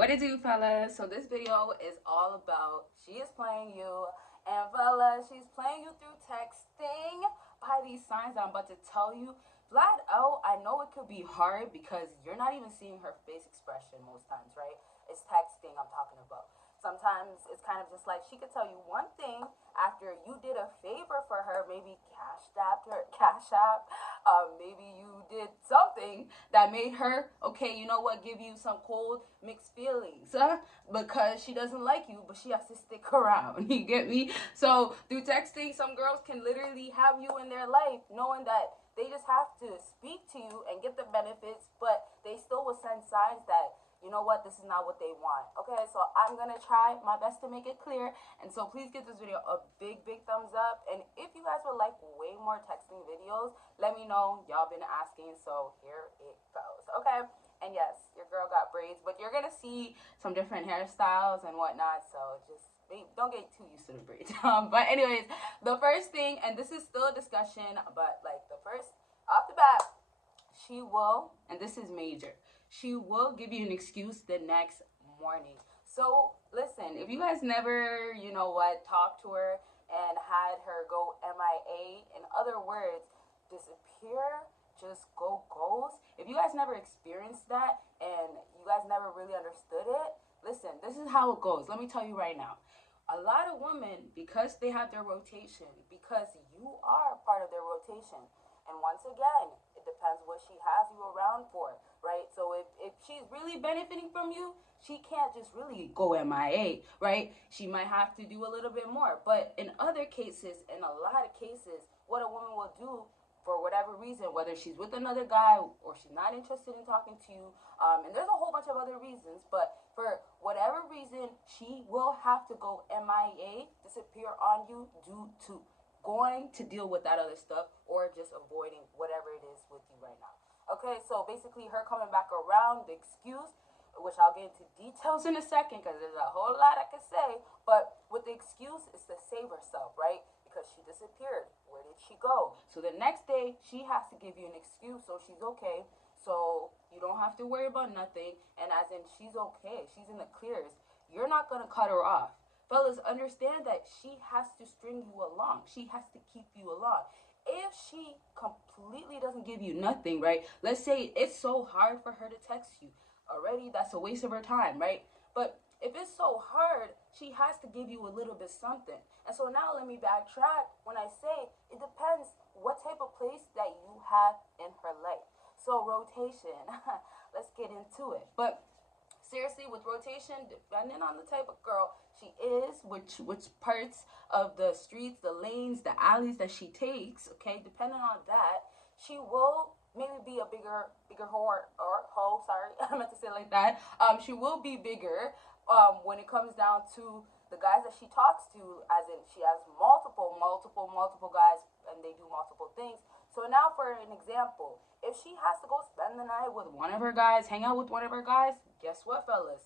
What it do, fellas? So this video is all about she is playing you, and fellas, she's playing you through texting by these signs that I'm about to tell you. Flat out, I know it could be hard because you're not even seeing her face expression most times, right? It's texting I'm talking about. Sometimes it's kind of just like she could tell you one thing after you did a favor for her, maybe cash app, maybe you did something that made her, okay, you know what, give you some cold mixed feelings, because she doesn't like you, but she has to stick around. You get me? So through texting, some girls can literally have you in their life knowing that they just have to speak to you and get the benefits, but they still will send signs that, you know what, this is not what they want. Okay, so I'm gonna try my best to make it clear, and so please give this video a big thumbs up. And if you guys would like way more texting videos, let me know. Y'all been asking, so here it goes. Okay, and yes, your girl got braids, but you're gonna see some different hairstyles and whatnot, so just don't get too used to the braids. But anyways, the first thing, and this is still a discussion, but like the first off the bat, she will, and this is major, she will give you an excuse the next morning. So listen, if you guys never, you know what, talked to her and had her go MIA, in other words, disappear, just go ghost, if you guys never experienced that and you guys never really understood it, listen, this is how it goes. Let me tell you right now. A lot of women, because they have their rotation, because you are part of their rotation, and once again, it depends what she has you around for, right? So if she's really benefiting from you, she can't just really go MIA, right? She might have to do a little bit more. But in other cases, in a lot of cases, what a woman will do for whatever reason, whether she's with another guy or she's not interested in talking to you, and there's a whole bunch of other reasons, but for whatever reason, she will have to go MIA, disappear on you due to going to deal with that other stuff or just avoiding whatever it is with you right now. Okay, so basically her coming back around, the excuse, which I'll get into details in a second because there's a whole lot I could say, but with the excuse is to save herself, right? Because she disappeared. Where did she go? So the next day she has to give you an excuse so she's okay, so you don't have to worry about nothing, and as in she's okay, she's in the clears. You're not gonna cut her off. Fellas, understand that she has to string you along. She has to keep you along. If she completely doesn't give you nothing, right? Let's say it's so hard for her to text you. Already, that's a waste of her time, right? But if it's so hard, she has to give you a little bit something. And so now let me backtrack when I say it depends what type of place that you have in her life. So rotation, let's get into it. But seriously, with rotation, depending on the type of girl she is, which parts of the streets, the lanes, the alleys that she takes, okay, depending on that, she will maybe be a bigger whore or hoe. Sorry, I meant to say it like that. She will be bigger. When it comes down to the guys that she talks to, as in she has multiple guys, and they do multiple things. So now, for an example, if she has to go spend the night with one of her guys, hang out with one of her guys, guess what, fellas?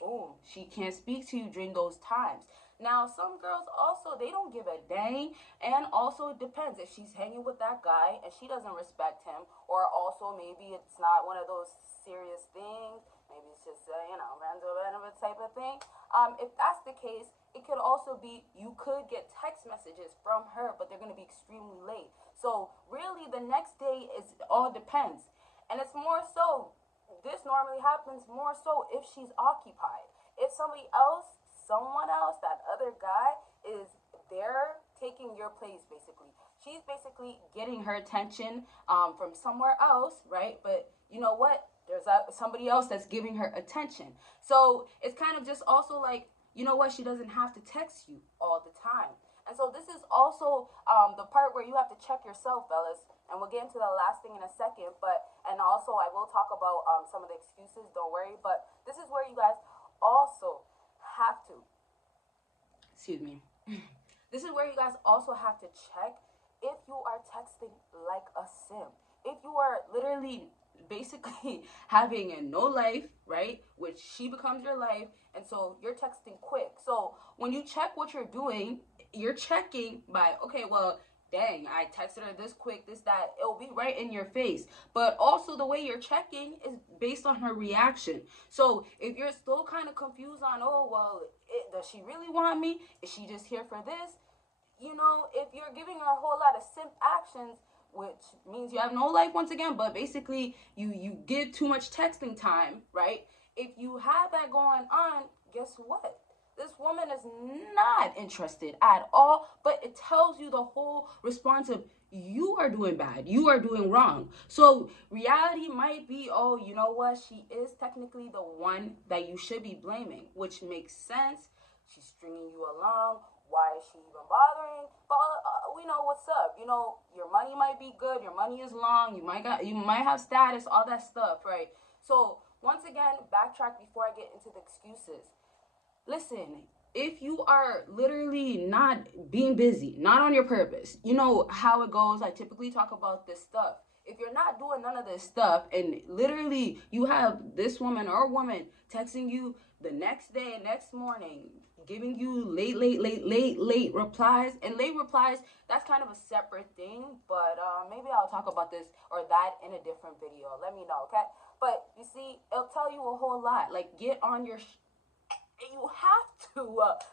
Boom, she can't speak to you during those times. Now, some girls also, they don't give a dang, and also it depends if she's hanging with that guy and she doesn't respect him, or also maybe it's not one of those serious things, maybe it's just a, random type of thing. If that's the case, it could also be you could get text messages from her, but they're going to be extremely late. So really the next day is all depends. And it's more so, this normally happens more so if she's occupied. If someone else, that other guy is there taking your place basically. She's basically getting her attention from somewhere else, right? But you know what? There's somebody else that's giving her attention. So it's kind of just also like, you know what? She doesn't have to text you all the time. And so this is also the part where you have to check yourself, fellas. And we'll get into the last thing in a second. And also I will talk about some of the excuses, don't worry. But this is where you guys also have to, excuse me. This is where you guys also have to check if you are texting like a sim. If you are literally basically having a no life, right, which she becomes your life, and so you're texting quick. So when you check what you're doing, you're checking by, okay, well, dang, I texted her this quick, this, that. It'll be right in your face. But also the way you're checking is based on her reaction. So if you're still kind of confused on, oh, well, does she really want me? Is she just here for this? You know, if you're giving her a whole lot of simp actions, which means you have no life once again, but basically you give too much texting time, right? If you have that going on, guess what? This woman is not interested at all, but it tells you the whole response of you are doing bad, you are doing wrong. So reality might be, oh, you know what? She is technically the one that you should be blaming, which makes sense. She's stringing you along. Why is she even bothering? But we know what's up. You know, your money might be good. Your money is long. You might have status, all that stuff, right? So once again, backtrack before I get into the excuses. Listen, if you are literally not being busy, not on your purpose, you know how it goes. I typically talk about this stuff. If you're not doing none of this stuff and literally you have this woman or woman texting you the next day, next morning, giving you late replies, and late replies, that's kind of a separate thing, but maybe I'll talk about this or that in a different video. Let me know, okay? But you see, it'll tell you a whole lot. Like, get on your you have to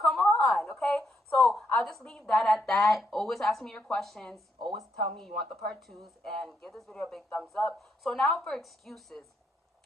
come on, okay? So I'll just leave that at that. Always ask me your questions. Always tell me you want the part 2s, and give this video a big thumbs up. So now for excuses.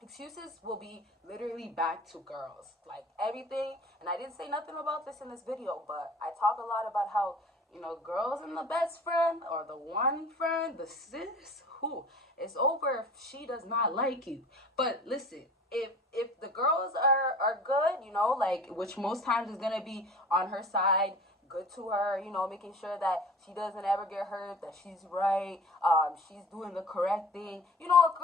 Excuses will be literally back to girls, like everything. And I didn't say nothing about this in this video, but I talk a lot about how, you know, girls and the best friend or the one friend, the sis, who it's over if she does not like you. But listen, if the girls are good, you know, like, which most times is gonna be on her side, good to her, you know, making sure that she doesn't ever get hurt, that she's right, she's doing the correct thing. You know, a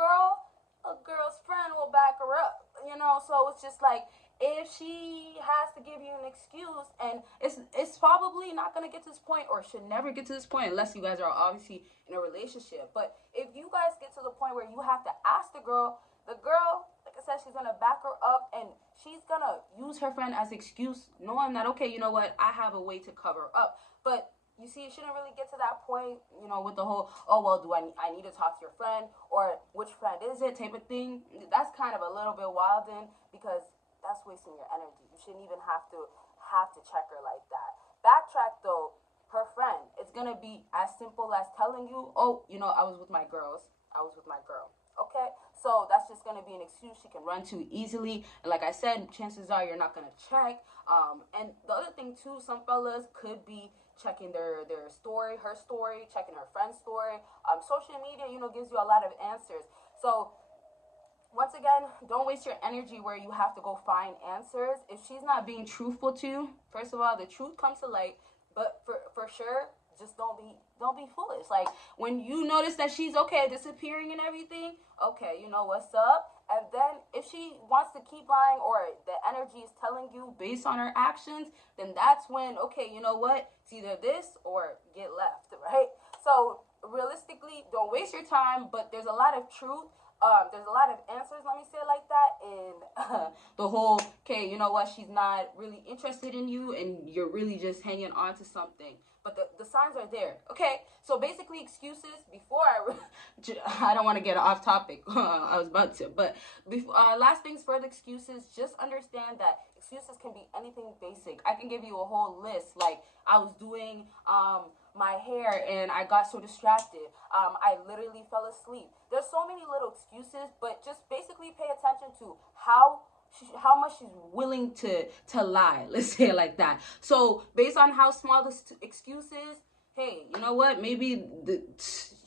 girl's friend will back her up, you know. So it's just like, if she has to give you an excuse, and it's probably not going to get to this point, or should never get to this point unless you guys are obviously in a relationship. But if you guys get to the point where you have to ask the girl, like I said, she's going to back her up, and she's going to use her friend as excuse, knowing that, okay, you know what, I have a way to cover up. But you see, it shouldn't really get to that point, you know, with the whole, oh, well, I need to talk to your friend, or which friend is it type of thing. That's kind of a little bit wildin', because that's wasting your energy. You shouldn't even have to check her like that. Backtrack, though. Her friend, it's going to be as simple as telling you, oh, you know, I was with my girl. Okay? So that's just going to be an excuse she can run to easily. And like I said, chances are you're not going to check. And the other thing, too, some fellas could be checking their story, her story, checking her friend's story. Social media, you know, gives you a lot of answers. So once again, don't waste your energy where you have to go find answers. If she's not being truthful to you, first of all, the truth comes to light. But for sure, just don't be foolish. Like, when you notice that she's okay disappearing and everything, okay, you know what's up. And then if she wants to keep lying, or the energy is telling you based on her actions, then that's when, okay, you know what, it's either this or get left, right? So realistically, don't waste your time. But there's a lot of truth. There's a lot of answers, let me say it like that, in the whole, okay, you know what, she's not really interested in you, and you're really just hanging on to something. But the signs are there, okay? So basically, excuses, before I don't want to get off topic. I was about to. But before, last things for the excuses, just understand that excuses can be anything basic. I can give you a whole list. Like, I was doing my hair and I got so distracted. I literally fell asleep. There's so many little excuses, but just basically pay attention to how much she's willing to lie. Let's say it like that. So based on how small this excuse is, hey, you know what? Maybe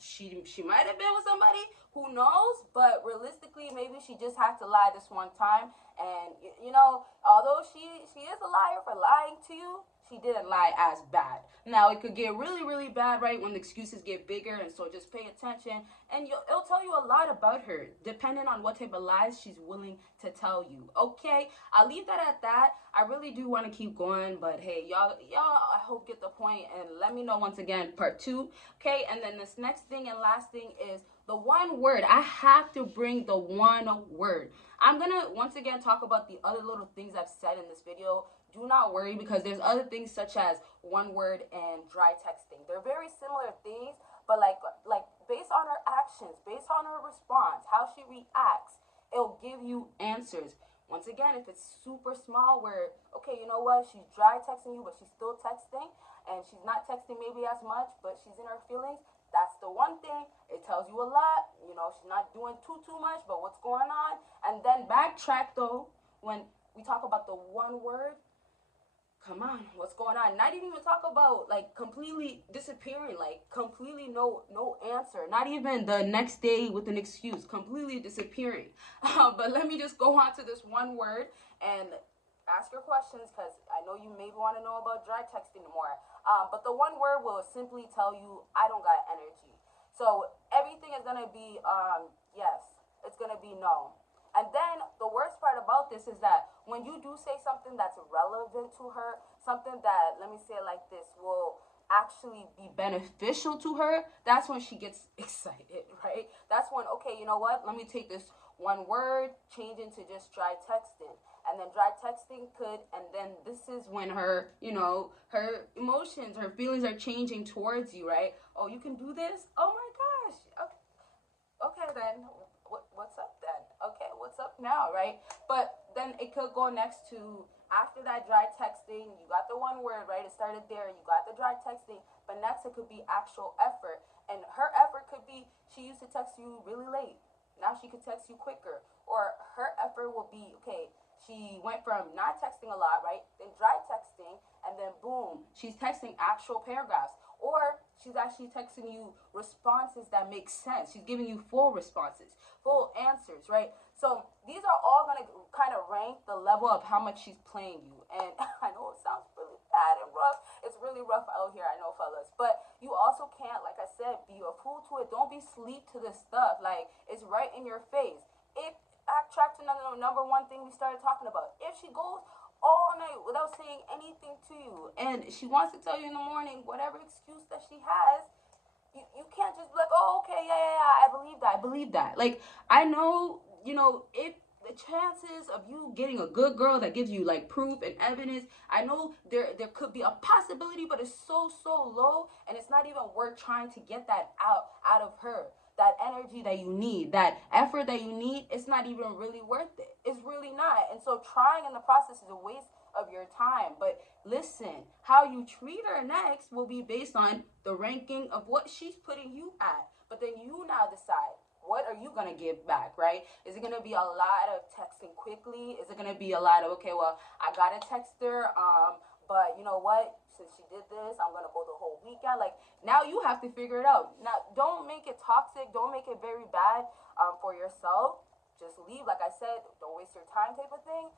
she might have been with somebody. Who knows? But realistically, maybe she just had to lie this one time. And, you know, although she is a liar for lying to you, she didn't lie as bad. Now, it could get really, really bad, right, when the excuses get bigger. And so just pay attention. And it'll tell you a lot about her, depending on what type of lies she's willing to tell you. Okay? I'll leave that at that. I really do want to keep going. But, hey, y'all, I hope get the point. And let me know once again, part 2. Okay? And then this next thing and last thing is, The one word. I have to bring the one word. I'm gonna once again talk about the other little things I've said in this video. Do not worry, because there's other things such as one word and dry texting. They're very similar things, but like based on her actions, based on her response, how she reacts, it'll give you answers. Once again, if it's super small, where, okay, you know what, she's dry texting you, but she's still texting, and she's not texting maybe as much, but she's in her feelings, that's the one thing. It tells you a lot. You know, she's not doing too much, but what's going on? And then backtrack, though, when we talk about the one word. Come on, what's going on? Not even talk about like completely disappearing, like completely no answer. Not even the next day with an excuse, completely disappearing. But let me just go on to this one word and ask your questions, because I know you maybe want to know about dry texting more. But the one word will simply tell you, I don't got energy. So everything is gonna be yes. It's gonna be no. And then the worst part about this is that when you do say something that's relevant to her, something that, let me say it like this, will actually be beneficial to her, that's when she gets excited, right? That's when, okay, you know what? Let me take this one word, change into just dry texting. And then dry texting could, and then this is when her, you know, her emotions, her feelings are changing towards you, right? Oh, you can do this? Oh my gosh. Okay then. What's up then? Okay, what's up now, right? But then it could go next to, after that dry texting, you got the one word, right? It started there, you got the dry texting, but next it could be actual effort. And her effort could be, she used to text you really late. Now she could text you quicker. Or her effort will be, okay, she went from not texting a lot, right? Then dry texting, and then boom, she's texting actual paragraphs. Or she's actually texting you responses that make sense. She's giving you full responses, full answers, right? So these are all going to kind of rank the level of how much she's playing you. And I know it sounds really bad and rough. It's really rough out here, I know, fellas. But you also can't, like I said, be a fool to it. Don't be sleep to this stuff. Like, it's right in your face. If backtrack to number one thing we started talking about. If she goes all night without saying anything to you, and she wants to tell you in the morning whatever excuse that she has, you can't just be like, oh, okay, yeah, I believe that. Like, I know, you know, if the chances of you getting a good girl that gives you like proof and evidence, I know there could be a possibility, but it's so low, and it's not even worth trying to get that out of her. That energy that you need, that effort that you need, it's not even really worth it. It's really not. And so trying in the process is a waste of your time. But listen, how you treat her next will be based on the ranking of what she's putting you at. But then you now decide, what are you going to give back, right? Is it going to be a lot of texting quickly? Is it going to be a lot of, okay, well, I got to text her, but you know what? Since she did this, I'm going to go the whole weekend. Like, now you have to figure it out. Now, don't make it toxic. Don't make it very bad for yourself. Just leave. Like I said, don't waste your time type of thing.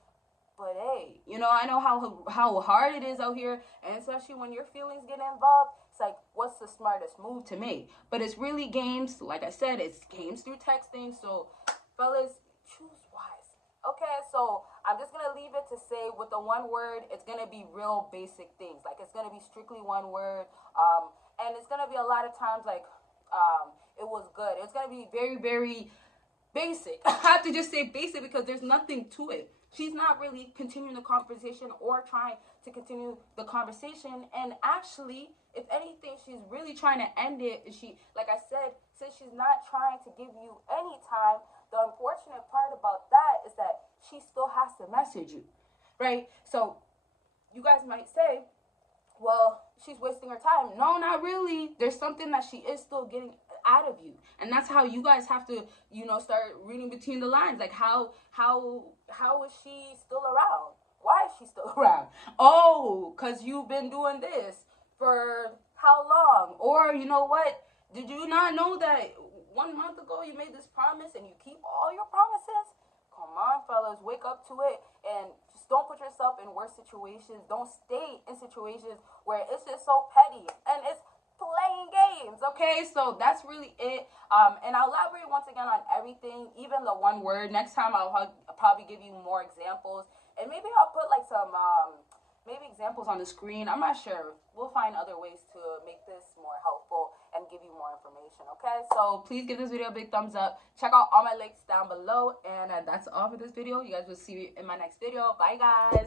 But hey, you know, I know how hard it is out here, and especially when your feelings get involved, it's like, what's the smartest move to make? But it's really games. Like I said, it's games through texting. So, fellas, choose wise. Okay, so I'm just going to leave it to say with the one word, it's going to be real basic things. Like, it's going to be strictly one word. And it's going to be a lot of times like, it was good. It's going to be very basic. I have to just say basic because there's nothing to it. She's not really continuing the conversation or trying to continue the conversation. And actually, if anything, she's really trying to end it. She, like I said, since she's not trying to give you any time, the unfortunate part about that is that she still has to message you, right? So you guys might say, well, she's wasting her time. No, not really. There's something that she is still getting out of you, and that's how you guys have to, you know, start reading between the lines. Like, how is she still around? Why is she still around? Oh, because you've been doing this for how long? Or, you know what, did you not know that 1 month ago you made this promise and you keep all your promises? Come on, fellas, wake up to it, and just don't put yourself in worse situations. Don't stay in situations where it's just so petty and it's playing games. Okay, so that's really it. And I'll elaborate once again on everything, even the one word. Next time I'll probably give you more examples, and maybe I'll put like some maybe examples on the screen. I'm not sure. We'll find other ways to make this more helpful and and give you more information, okay? So please give this video a big thumbs up. Check out all my links down below, and that's all for this video. You guys will see me in my next video. Bye, guys.